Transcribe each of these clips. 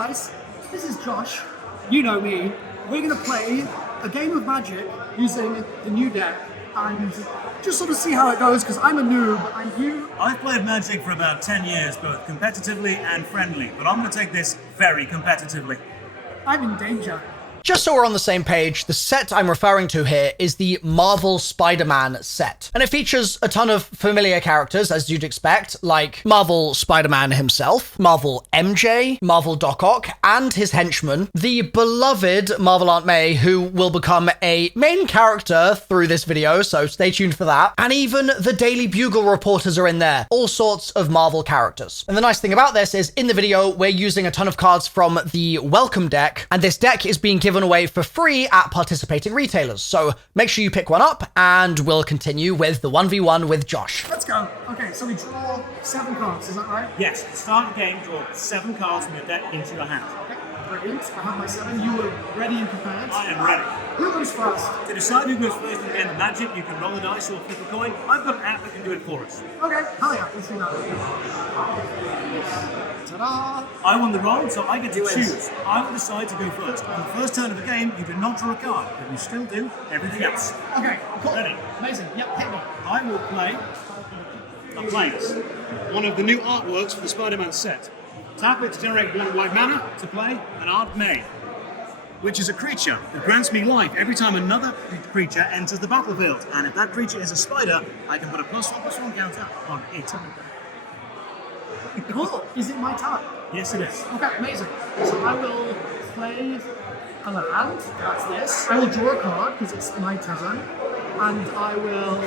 guys, this is Josh. You know me. We're going to play a game of Magic using the new deck and just sort of see how it goes because I'm a noob and you... I've played Magic for about 10 years, both competitively and friendly, but I'm going to take this very competitively. I'm in danger. Just so we're on the same page, the set I'm referring to here is the Marvel Spider-Man set. And it features a ton of familiar characters, as you'd expect, like Marvel Spider-Man himself, Marvel MJ, Marvel Doc Ock, and his henchman, the beloved Marvel Aunt May, who will become a main character through this video, so stay tuned for that. And even the Daily Bugle reporters are in there, all sorts of Marvel characters. And the nice thing about this is, in the video, we're using a ton of cards from the Welcome deck, and this deck is being given away for free at participating retailers. So make sure you pick one up and we'll continue with the 1v1 with Josh. Let's go. Okay, so we draw 7 cards, is that right? Yes, to start the game, draw 7 cards from your deck into your hand. Okay, brilliant. I have my 7. You were ready and prepared? I am ready. Who goes first? To decide who goes first in the game of Magic, you can roll a dice or flip a coin. I've got an app that can do it for us. Okay, hell yeah, let's do that. Ta-da! I won the roll, so I get to choose. I will decide to go first. On the first turn of the game, you do not draw a card, but you still do everything else. Okay, cool. Ready? Amazing. Yep, hit me. I will play a Plains, one of the new artworks for the Spider-Man set. Tap it to generate 1 white mana to play an Aunt May, which is a creature that grants me life every time another creature enters the battlefield. And if that creature is a spider, I can put a +1/+1 counter on it. Cool. Is it my turn? Yes, it is. Okay, amazing. So I will play a land. That's this. I will draw a card because it's my turn. And I will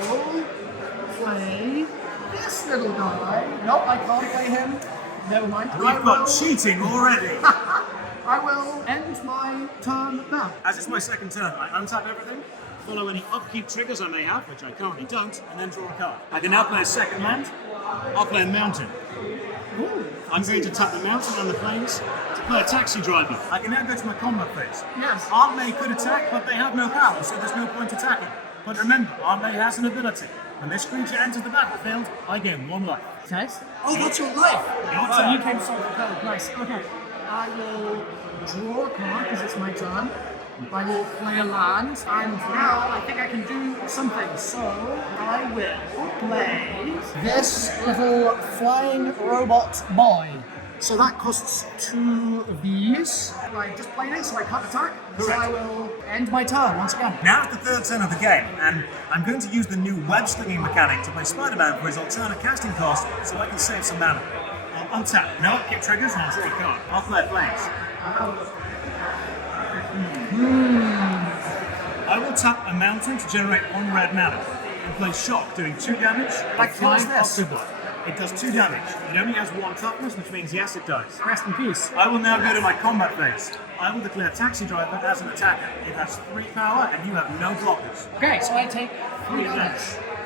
play this little guy. Nope, I can't play him. Never mind. We've got cheating already. I will end my turn now. As it's my second turn, I untap everything, follow any upkeep triggers I may have, which I currently don't, and then draw a card. I can now play a second land. I'll play a mountain. Ooh. I'm going to tap the mountain and the plains to play a taxi driver. I can now go to my combat phase. Yes. Aunt May could attack, but they have no power, so there's no point attacking. But remember, Aunt May has an ability. When this creature enters the battlefield, I gain 1 life. Test. Oh, that's your life. Your So turn. you came so prepared. Nice. Okay. I will draw a card because it's my turn. I will play a land, and now I think I can do something. So I will play this little flying robot boy. So that costs 2 of these. I just played it, so I can't attack. So Correct. I will end my turn once again. Now it's the third turn of the game, and I'm going to use the new web-slinging mechanic to play Spider-Man for his alternate casting cost, so I can save some mana. I'll untap, no upkeep triggers, and I'll draw a card. I'll play Plains. I will tap a mountain to generate 1 red mana, and play Shock, doing 2 damage. Like Flying this. Octoblock. It does 2 damage. It only has 1 toughness, which means yes, it does. Rest in peace. I will now go to my combat phase. I will declare Taxi Driver as an attacker. It has 3 power, and you have no blockers. Okay, so I take 3 damage.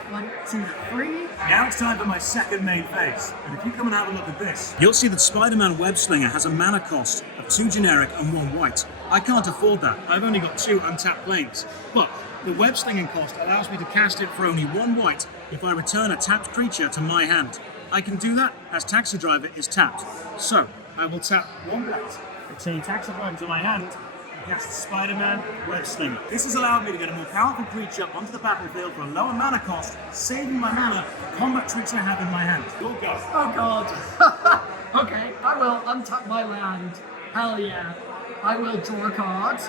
1, 2, 3. Now it's time for my second main phase. And if you come and have a look at this, you'll see that Spider-Man Web-Slinger has a mana cost of 2 generic and 1 white. I can't afford that. I've only got 2 untapped planes. But the Web-Slinging cost allows me to cast it for only 1 white if I return a tapped creature to my hand. I can do that as Taxi Driver is tapped. So, I will tap 1 white, return Taxi Driver to my hand, and cast Spider-Man Web-Slinger. This has allowed me to get a more powerful creature onto the battlefield for a lower mana cost, saving my mana for combat tricks I have in my hand. Your go. Oh god. Okay, I will untap my land. Hell yeah. I will draw a card.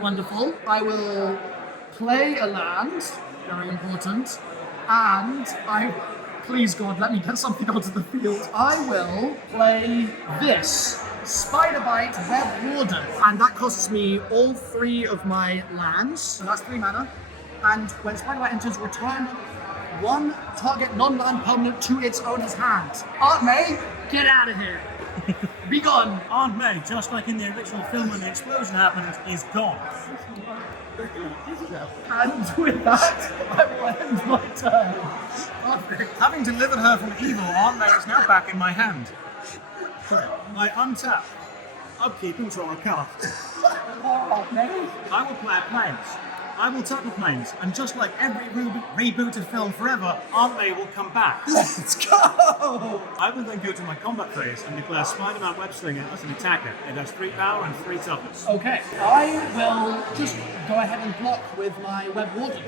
Wonderful. I will play a land. Very important. And please God, let me get something onto the field. I will play this. Spider Bite Web Warden. And that costs me all 3 of my lands. So that's 3 mana. And when Spider Bite enters, return 1 target non-land permanent to its owner's hand. Aunt May, get out of here. Be gone. Aunt May, just like in the original film when the explosion happened, is gone. And with that, I will end my turn. Having delivered her from evil, Aunt May is now back in my hand. I untap, upkeep and draw a card. Aunt May. I will play a Plains. I will tap the planes, and just like every rebooted film forever, Aunt May will come back. Let's go! I will then go to my combat phase and declare Spider-Man Web-slinger as an attacker. It has 3 power and 3 toughness. Okay, I will just go ahead and block with my Web Warden.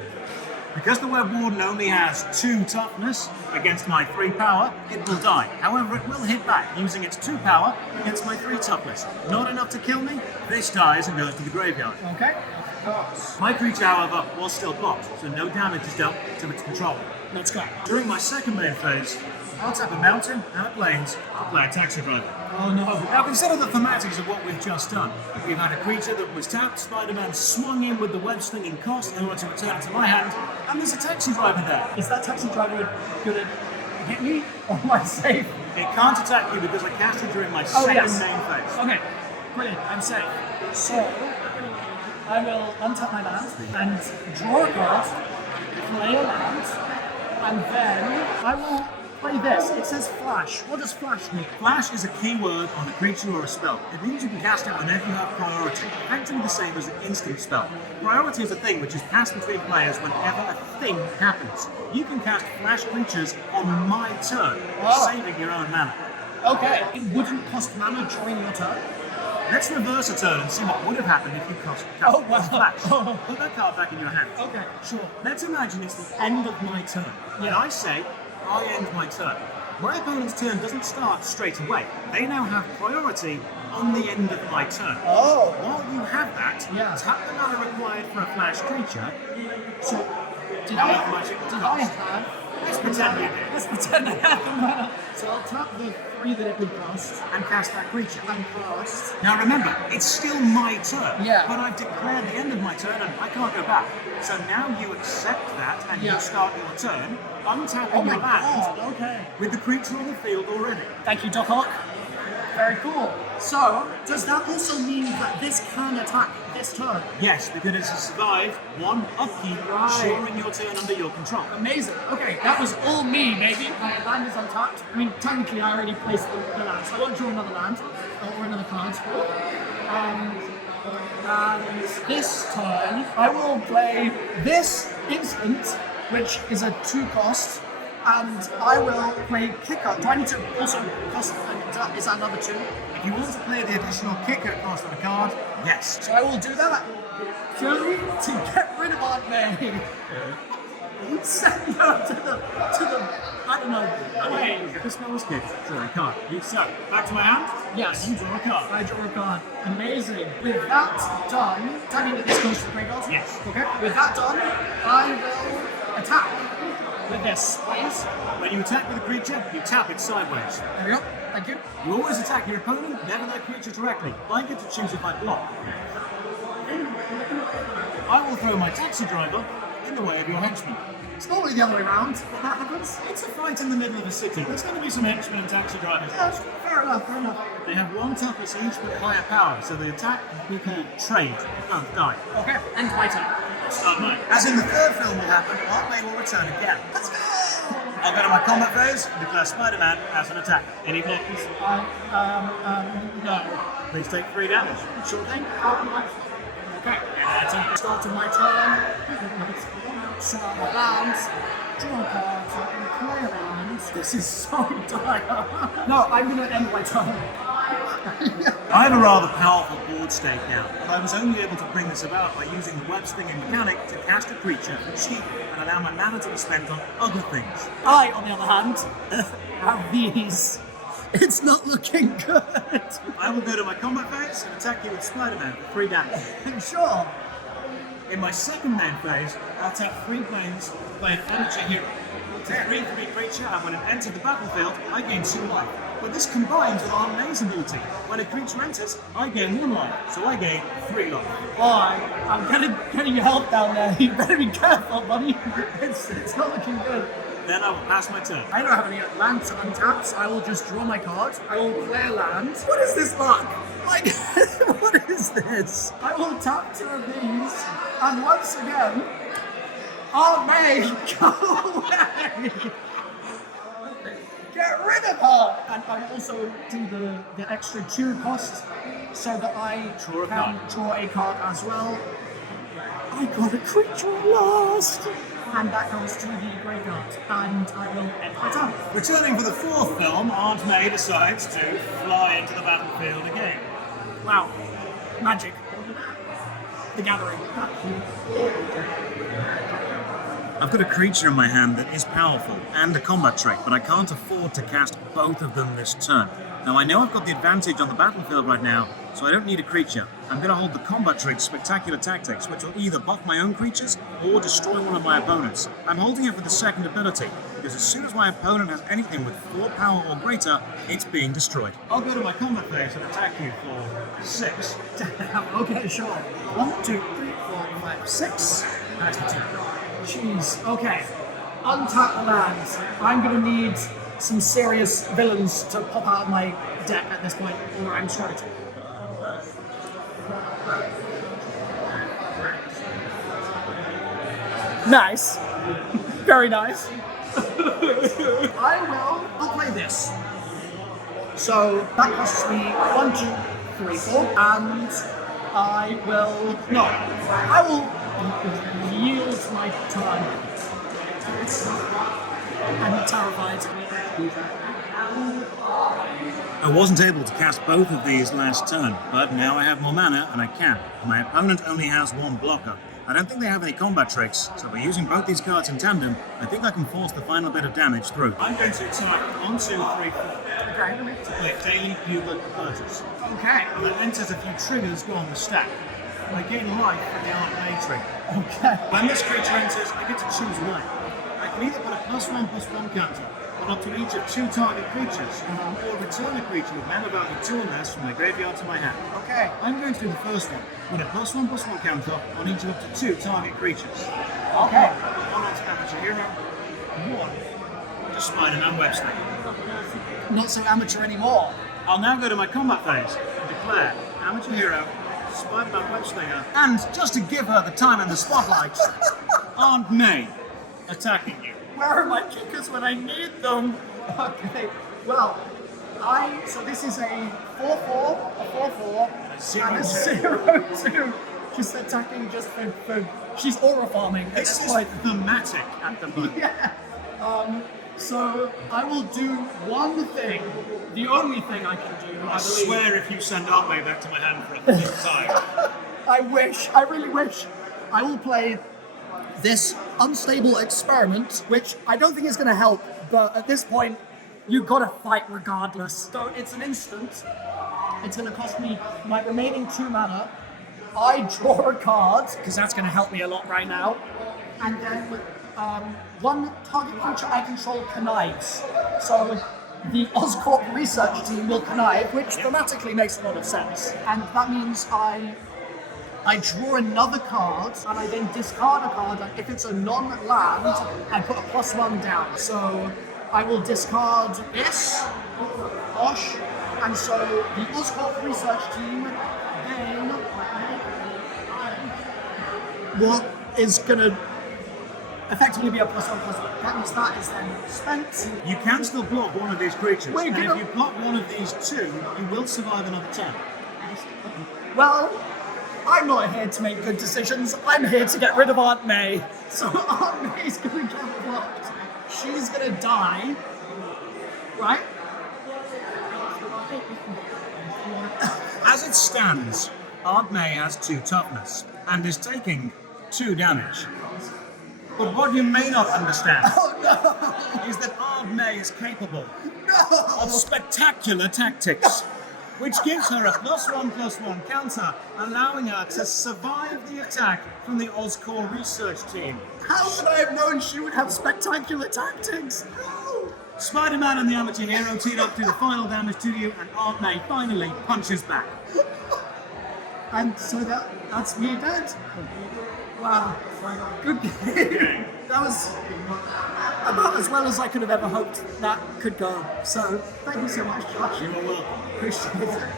Because the Web Warden only has 2 toughness against my 3 power, it will die. However, it will hit back using its 2 power against my 3 toughness. Not enough to kill me, this dies and goes to the graveyard. Okay, of course. My creature, however, was still blocked, so no damage is dealt to its controller. Let's go. During my second main phase, I'll tap a mountain and a plains to play a taxi driver. Oh no. Now consider the thematics of what we've just done. We've had a creature that was tapped, Spider-Man swung in with the web-slinging cost in order to return it to my hand, and there's a taxi driver there. Is that taxi driver gonna hit me, or am I safe? It can't attack you because I cast it during my second main phase. Okay, brilliant, I'm safe. So, I will untap my land and draw a card, play a land, and then I will play this. It says flash. What does flash mean? Flash is a keyword on a creature or a spell. It means you can cast it whenever you have priority, effectively the same as an instant spell. Priority is a thing which is passed between players whenever a thing happens. You can cast flash creatures on my turn, saving your own mana. Okay, it wouldn't cost mana during your turn. Let's reverse a turn and see what would have happened if you cast flash. Put that card back in your hand. Okay, sure. Let's imagine it's the end of my turn. And I say, I end my turn. My opponent's turn doesn't start straight away. They now have priority on the end of my turn. Oh. While you have that, tap the mana required for a flash creature. So, did I have... Let's pretend you did. Let's pretend I had the mana. So I'll tap the 3 that it would cost. And cast that creature. And cast. Now remember, it's still my turn. Yeah. But I've declared the end of my turn and I can't go back. So now you accept that and you start your turn, untapping your land with the creature on the field already. Thank you, Doc Ock. Very cool. So, does that also mean that this can attack this turn? Yes, because it has survived 1 upkeep during your turn under your control. Amazing. Okay, that was all me, baby. My land is untapped. I mean, technically, I already placed the land, so I won't draw another land or another card. And this turn, I will play this instant, which is a 2 cost. And I will play kicker. Do I need to also cost? Is that another 2? If you want to play the additional kicker cost of the card, yes. So I will do that purely to get rid of Aunt May. Send her to the I don't know, away. The spell was kicked. Draw a card. So, back to my hand? Yes. You draw a card. I draw a card. Amazing. With that done, tell me that this goes to the graveyard? Yes. Okay. With that done, I will attack. With this, please. When you attack with a creature, you tap it sideways. There we go. Thank you. You always attack your opponent, never that creature directly. I get to choose if I block. I will throw my taxi driver in the way of your henchman. It's normally the other way around, but that happens. It's a fight in the middle of a city. There's going to be some henchmen and taxi drivers. Yeah, fair enough, fair enough. They have 1 toughness each with higher power, so they attack and we can trade. Don't die. Okay, end my turn. Start mine. As in the third film will happen, Aunt May will return again. Let's go! I'll go to my combat phase and declare Spider-Man as an attack. Any blockers? No. Please take 3 damage. Sure thing. Okay. Start of my turn. So lands, draw a card, and play a land. This is so dire. No, I'm gonna end my turn. I have a rather powerful board state now, but I was only able to bring this about by using the web-slinging mechanic to cast a creature cheap and allow my mana to be spent on other things. I, on the other hand, have these. It's not looking good. I will go to my combat phase and attack you with Spider-Man for 3 damage. Sure. In my second main phase, I'll tap 3 planes to play an amateur hero. It's a 3/3 creature, and when it enters the battlefield, I gain 2 life. But this combines with Aunt May's ability. When a creature enters, I gain 1 life, so I gain 3 life. I'm getting your help down there. You better be careful, buddy. It's not looking good. Then I will pass my turn. I don't have any lands untapped, so I will just draw my card. I will play a land. What is this luck? Like, what is this? I will tap 2 of these, and once again, Aunt May, go away! Get rid of her! And I also do the extra 2 cost so that I Draw a can card. draw a card as well. I got a creature at last! And that goes to the graveyard, and I will end my turn. Returning for the fourth film, Aunt May decides to fly into the battlefield again. Wow. Magic. The Gathering. I've got a creature in my hand that is powerful and a combat trait, but I can't afford to cast both of them this turn. Now I know I've got the advantage on the battlefield right now, so I don't need a creature. I'm going to hold the combat trait Spectacular Tactics, which will either buff my own creatures or destroy one of my opponents. I'm holding it with the second ability, because as soon as my opponent has anything with 4 power or greater, it's being destroyed. I'll go to my combat phase and attack you for 6. Okay, sure. 1, 2, 3, 4, 5, 6. That's the 2. Jeez, okay. Untap the lands. I'm gonna need some serious villains to pop out of my deck at this point, or I'm screwed. Nice. Very nice. I'll play this. So that costs me 1, 2, 3, 4, and I will yield my turn. I'm terrified. I wasn't able to cast both of these last turn, but now I have more mana and I can. My opponent only has 1 blocker. I don't think they have any combat tricks, so by using both these cards in tandem, I think I can force the final bit of damage through. I'm going to attack 1, 2, 3, 4. Okay. To play Daily Bugler Purchase. Okay. And that enters a few triggers go on the stack. I gain life for the Aunt May trigger. Okay. When this creature enters, I get to choose one. I can either put a +1/+1 counter on up to each of 2 target creatures, or return a creature with mana value 2 or less from my graveyard to my hand. Okay. I'm going to do the first one, with a +1/+1 counter on each of up to 2 target creatures. Okay. 1 onto Amateur Hero, 1 to Spider-Man Web-slinging. Not so amateur anymore. I'll now go to my combat phase and declare Amateur Hero, Spider-Man Web-slinger, and just to give her the time and the spotlight, Aunt May attacking you. Where are my kickers when I need them? Okay. Well, so this is a 4/4, a 4/4, and a 0/2. Just attacking just for she's aura farming. This is like thematic at the moment. Yeah. So I will do one thing, the only thing I can do, I I believe. swear if you send Aunt May back to my hand for a 5th time. I really wish. I will play this unstable experiment, which I don't think is going to help, but at this point, you've got to fight regardless. So it's an instant. It's going to cost me my remaining 2 mana. I draw a card, because that's going to help me a lot right now. And then one target creature I control connives. So the Oscorp research team will connive, which thematically makes a lot of sense. And that means I draw another card, and I then discard a card, and if it's a non-land, I put a +1 down. So I will discard this, Osh, and so the Oscorp research team then what is gonna effectively be a +1/+1. That means that is then spent. You can still block one of these creatures, Wait, and you if know- you block one of these 2, you will survive another turn. Well, I'm not here to make good decisions. I'm here to get rid of Aunt May. So Aunt May's gonna get blocked. She's gonna die. Right? As it stands, Aunt May has 2 toughness, and is taking 2 damage. But what you may not understand is that Aunt May is capable of spectacular tactics, which gives her a +1/+1 counter, allowing her to survive the attack from the Oscorp research team. How would I have known she would have spectacular tactics? Spider-Man and the Amateur Hero team up to the final damage to you, and Aunt May finally punches back. And so that's me dead. Wow. Good game. That was about as well as I could have ever hoped that could go. So thank you so much, Josh. You're welcome. Appreciate it.